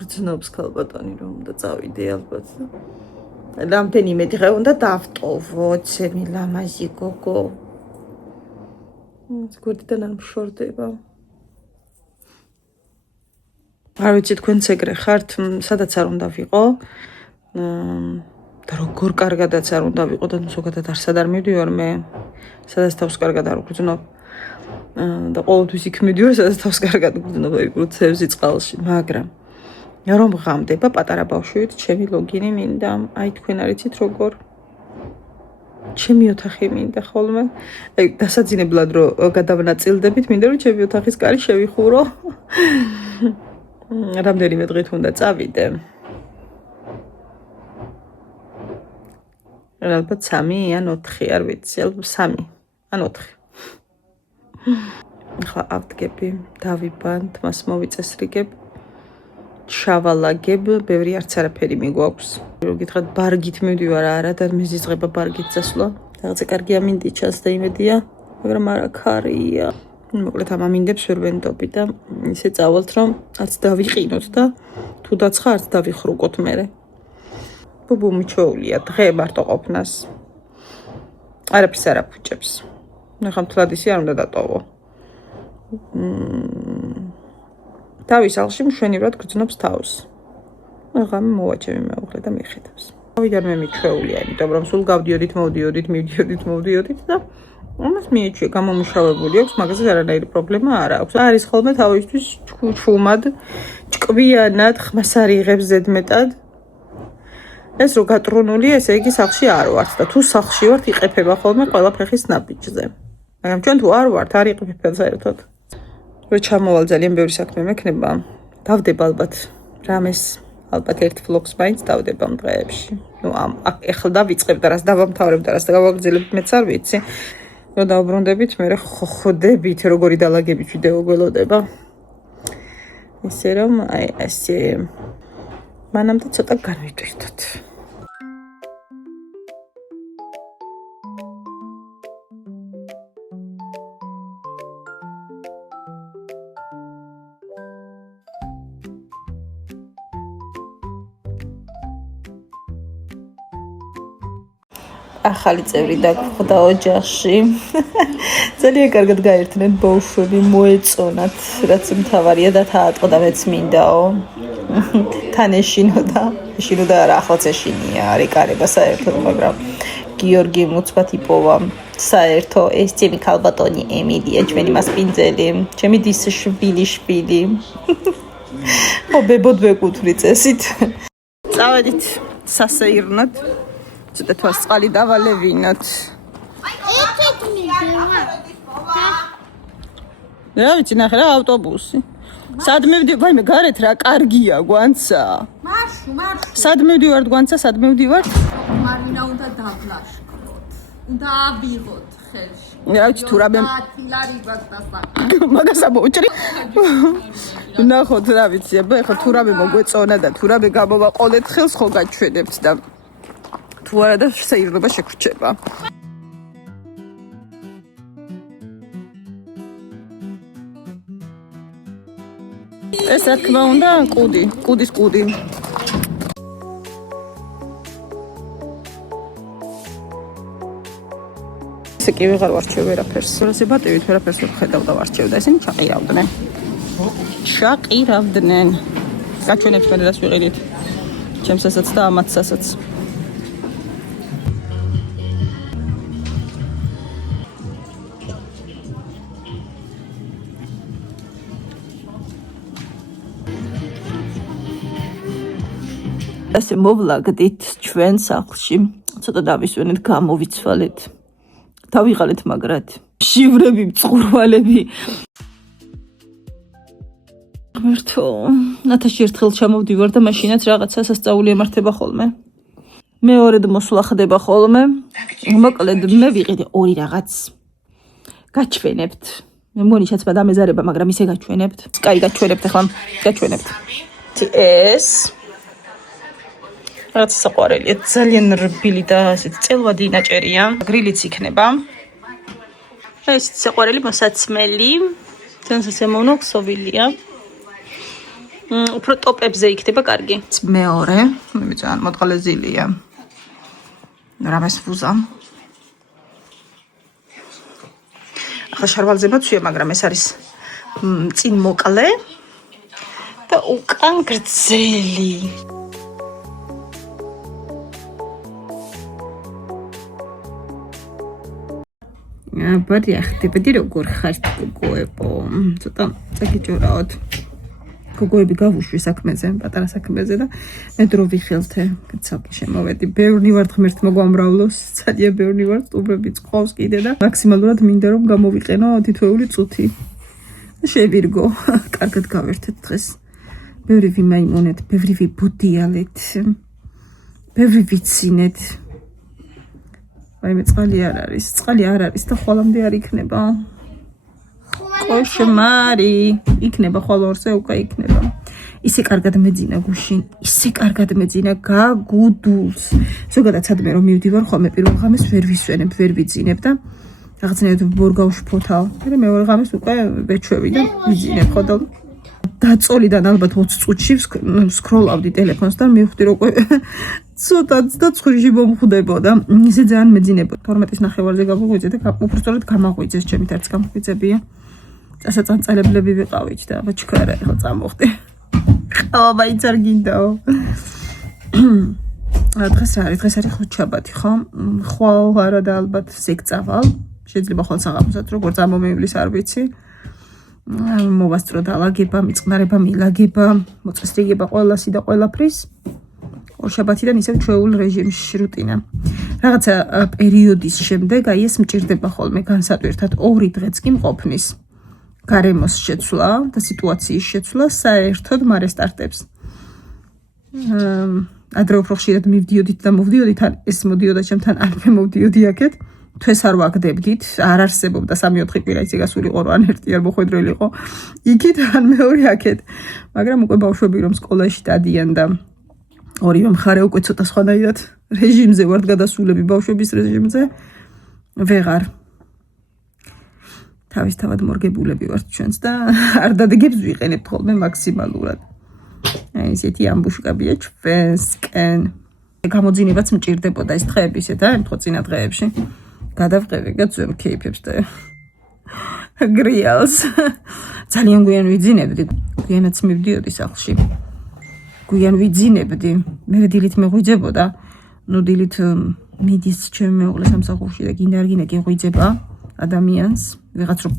გრძნობს ქალბატონი რომ და წავიდე ალბათ. რამდენიმე დღე უნდა დავტოვო, ცემი ლამაზი გოგო. გვერდიდან არ მშორდება. არ ვიცი თქვენც ეგრე ხართ, სადაც არ უნდა ვიყო. და როგორ კარგადაც არ უნდა ვიყო და ზოგადად არსად არ მივდივარ მე, სადაც თავს კარგად არ ვგრძნობ. და ყოველთვის იქ მივდივარ, სადაც თავს კარგად ვგრძნობ, როცევსი წყალში, მაგრამ რომ ღამდება პატარა ბავშვით, ჩემი ლოგინი მინდა, აი თქვენ არიცით როგორ ჩემი ოთახი მინდა ხოლმე. აი დასაძინებლად რომ გადავნაწილდებით, მინდა რომ ჩემი ოთახის კარი შევიხურო. რამდენიმე დღით უნდა წავიდე. ალბათ 3 ან 4, არ ვიცი, ალბათ 3 ან 4. ახლა ავდგები, დავიბანთ, მას მოვიწესრიგებ, ჩავალაგებ, ბევრი არც არაფერი მიგვაქვს. რო გითხრათ, ბარგით მივდივარ არა და მეზიზღება ბარგით წასვლა. რაღაცა კარგი ამინდი ჩანს და იმედია, მაგრამ არა ქარია. მოკლედ ამ ამინდებს ვერ ვენდობი და ისე წავალთ, რომ არც დავიყინოთ და თუ დაცხა არც დავიხრუკოთ მერე. ბუბუ მიჩვეულია დღე მარტო ყოფნას. არაფერს არ აფუჭებს. ახლა მთლად ისე არ უნდა დატოვო. თავის ალში მშვენივრად გრძნობს თავს. აღამე მოვაჩემი მეუღლე და მიხედავს. თავიდან მე მიჩვეულია, იმიტომ რომ სულ გავდიოდით, მოვდიოდით და ამას მიეჩვია, გამომუშავებული აქვს, მაგაზე არანაირი პრობლემა არ აქვს. არის ხოლმე თავისთვის ჩუმად, ჭკვიანად, ხმას არ იღებს ზედმეტად. ეს რო გატრუნული, ესე იგი სახლში არ ვართ და თუ სახლში ვართ, იყეფება ხოლმე ყველა ფეხის ნაბიჯზე. მაგრამ ჩვენ თუ არ ვართ, არ იყეფება საერთოდ. რო ჩამოვალ ძალიან ბევრი საქმე მექნება, დავდება ალბათ რამეს, ალბათ ერთ vlogs მაინც დავდება ამ დღეებში. ნუ ეხლა დავიწყებ და რას დავამთავრებ და რას გავაგრძელებ, მეც არ ვიცი. რო დავბრუნდებით, მე ხვდებით, როგორი დალაგებით ვიდეო გველოდება. ისე რომ, აი ესე მანამდე ცოტა განვიტვირთოთ. ახალი წევრი დაგხვდა ოჯახში. ძალიან კარგად გაერთნენ ბავშვები, მოეწონათ, რაც მთავარია და თაატყო და მეც მინდაო. თან ეშინოდა არა, ახლაც ეშინია, არ ეკარება საერთოდ, მაგრამ გიორგი მუცბად იპოვა საერთო, ეს ჩემი ქალბატონი ემილია, ჩვენი მასპინძელი, ჩემი დის შვილი. ბებოდ ვეკუთვნი წესით. წავედით სასეირნოდ. ცოტა თვას წყალი დავალევინოთ. ეკეთ მიდევა. რა ვიცი, ნახე რა ავტობუსი. სად მივდივარ? ვაიმე, გარეთ რა კარგია გვანცა. მარშუ. სად მივდივართ გვანცა, სად მივდივართ? მარინა უნდა დაბლაშქროთ. უნდა ავიღოთ ხელში. რა ვიცი, თუ რამე თილარი ბაკტასა. მაგას ამოუჭრი. ნახოთ რა ვიცი, ეხლა თუ რამე მოგვეწონა და თუ რამე გამოვაყოლეთ ხელს, ხო გაჩვენებთ და თუ არა და საირნობა შეგვრჩება. ეს რა თქმა უნდა კუდის კუდი. ესე კი ვეღარ ვარჩევ ვერაფერს. როზე ბატევით ვერაფერს ვერ ხედავ და ვარჩევ და ესენი ჩაყირავდნენ. გაჩვენებთ მე რას ვიყიდით. ჩემსასაც და ამათსაც. ასე მოვლაგდით ჩვენ სახლში, ცოტა დავისვენეთ, გამოვიცვალეთ. დავიღალეთ მაგრად. შივრები, მწყურვალები. ღმერთო, ნათაში ერთხელ ჩამოვდივარ და მაშინაც რაღაცა სასწაული ემართება ხოლმე. მეორედ მოსვლა ხდება ხოლმე. მოკლედ მე ვიყიდე ორი რაღაც. გაჩვენებთ. მე მგონი შეცმა დამეზარება, მაგრამ ისე გაჩვენებთ. კაი, გაჩვენებთ ახლა. გაჩვენებთ. ეს რაც საყვარელია, ძალიან რბილი და ასეთ წელვადი ნაჭერია. გრილიც იქნება. ეს საყვარელი მოსაცმელი. თუნდაც ემოვნო ქსოვილია. უფრო ტოპებზე იქნება კარგი. მეორე, მე ძალიან მოწყალეზილია. რამეს ფუზა. ახლა შარვალზე მოცვია, მაგრამ ეს არის წინ მოკლე და უკან გრძელი. აბარი ახდებოდი როგორ ხართ გოგოებო. ცოტა წაგიჭირავთ. გოგოები გავუშვი საქმეზე, პატარა საქმეზე და მე დრო ვიხელთე, კაცაკი შემოვედი. ბევრი ვარ ღმერთ მოგვამრავლოს, ძალიან ბევრი ვარ, სტუმრები წყავს კიდე და მაქსიმალურად მინდა რომ გამოვიყენო თითოეული წუთი. შევირგო, კარგად გავერთეთ დღეს. ბევრი ვიმაიმონეთ, ბევრი ვიბუდიალეთ, ბევრი ვიცინეთ. ვაიმე წყალი არ არის და ხვალამდე არ იქნება. ოშმარი იქნება ხოლმე ორზე უკვე იქნება. ისე კარგად მეძინა გუშინ, ისე კარგად მეძინა გაგუდულს. ზოგადად სადმე რომ მივდივარ ხოლმე პირველ ღამეს ვერ ვისვენებ, ვერ ვიძინებ და რაღაცნაირად ბორგავშფოთავ. მე მეორე ღამეს უკვე ვეჩვევი და ვიძინებ ხოლმე. დაწოლიდან ალბათ 20 წუთში სკროლავდი ტელეფონს და მივხვდი რომ უკვე ცოტა და ცხრიში მომხვდებოდა. ისე ძალიან მეძინებოდა. 12-ის ნახევარზე გავუღვიძე და უბრალოდ გამაღვიძეს, ჩემი თაც გამღვიძებია. წასაწანწალებლები ვიყავით და ბაჩქარა ახლა წამოხდი. ყავა მაინც არ გინდაო. დღეს არის ხუთშაბათი, ხო? ხვალ არა და ალბათ ზეგწავალ. შეიძლება ხვალ საღამოსაც როგორ წამომივლის არ ვიცი. მოვასწრო დაალაგება, მიწყნარება, მილაგება, მოწესრიგება ყველასი და ყველაფრის. ორშაბათიდან ისევ ჩვეულ რეჟიმში რუტინა. რაღაცა პერიოდის შემდეგ აი ეს მჭირდება ხოლმე განსატვირთად 2 დღეც კი მყოფნის. გარემოს შეცვლა და სიტუაციის შეცვლა საერთოდ მარესტარტებს. ადრე უფრო ხშირად მივდიოდით და მოვდიოდით, ეს მოდიოდა ჩემთან, არ მე მოვდიოდი აქეთ. თვეს არ ვაგდებდით, არ არსებობდა 3-4 კვირა ისე გასულიყო, რომ ან ერთი არ მოხვედრილიყო. იქით ან მეორე აქეთ. მაგრამ უკვე ბავშვები რომ სკოლაში დადიან და ორივე მხარე უკვე ცოტა სხვანაირად რეჟიმზე ვართ გადასულები ბავშვების რეჟიმზე. ვეღარ თავისთავად მორგებულები ვართ ჩვენც და არ დადეგებს ვიყენებთ ხოლმე მაქსიმალურად. აი ესეთი ამბუშკებია ჩვენსკენ. გამოძინებაც მჭირდებოდა ეს დღეები ისე და ემთხო წინა დღეებში. გადავყევი გაწვევ кейფებს და გრიალს. ძალიან გვიან ვიძინებდი, გვიანაც მივდიოდი სახლში. გვიან ვიძინებდი, მე დილით მეღვიძებოდა, ნუ დილით მიდის ჩემი მეუღლე სამსახურში და გინდა არ გინდა გიღვიძება ადამიანს, ვიღაც რომ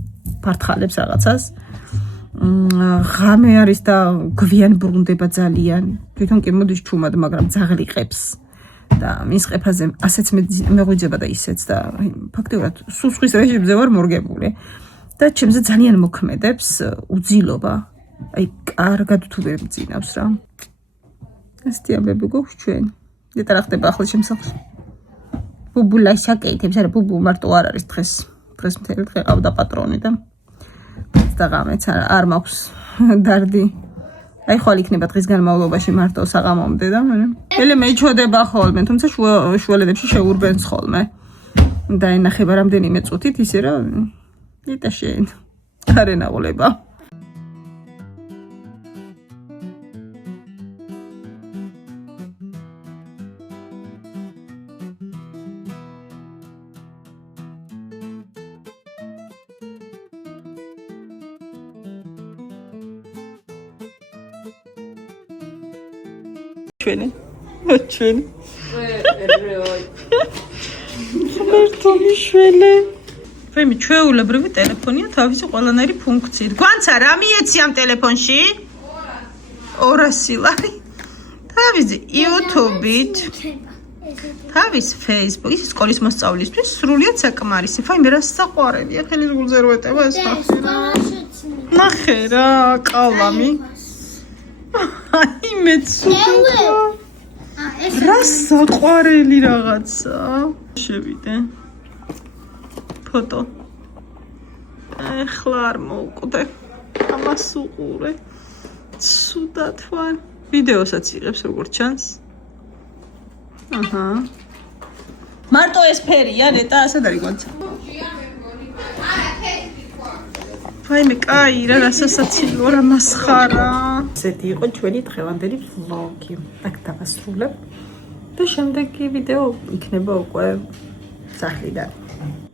ფართხალებს რაღაცას. ღამე არის და გვიან ბრუნდება ძალიან. თვითონ კი მოდის ჩუმად, მაგრამ ძაღლიყებს. და მის ყეფაზე ასეც მეღვიძება და ისეც და ფაქტობრივად სუსხვის რეჟიმზე ვარ მორგებული და ჩემზე ძალიან მოქმედებს უძილობა. აი კარგად თუ ვერ მძინავს რა. ასეთი ამბები გვაქვს ჩვენ. მეტად რა ხდება ახლა შემსახში. ბუბულა შაკეითებს, არა ბუბუ მარტო არ არის დღეს. დღეს მთელი დღე ყავდა პატრონი და ღამეც არ მაქვს დარდი. აი ხვალ იქნება დღის განმავლობაში მარტო საღამომდე და მე მეჩვედება ხოლმე, თუმცა შუალედებში შეურბენს ხოლმე. და ენახება რამდენიმე წუთით ისე რომ იტა შენ არ ენაღლება. ჩვენი მერტომიშველი ვემი ჩვეულებრივი ტელეფონია თავისი ყველანაირი ფუნქციით. გვანცა რა მიეცი ამ ტელეფონში? 200 ლარი. თავისი YouTube-ით, თავის Facebook, ის სკოლის მოსწავლისთვის სრულიად საკმარისი. ფაი მე რა საყვარელია, ხელის გულზე რო ეტევა ეს ხა. ნახე რა, კალამი. აი მეცუდო. რა საყვარელი რაღაცა. შევიდე. ფოტო. ეხლა არ მოვკვდე. ამას უყურე. ცუდად ვარ. ვიდეოსაც იღებს როგორც ჩანს. აჰა. მარტო ეს ფერია, ნეტა, ასად არის გვანცა. ვაიმე, კაი, რა სასაცილოა, რა მასხარა. ესეთი იყო ჩვენი დღევანდელი ვლოგი. აქ დავასრულებ და შემდეგი ვიდეო იქნება უკვე სახლიდან.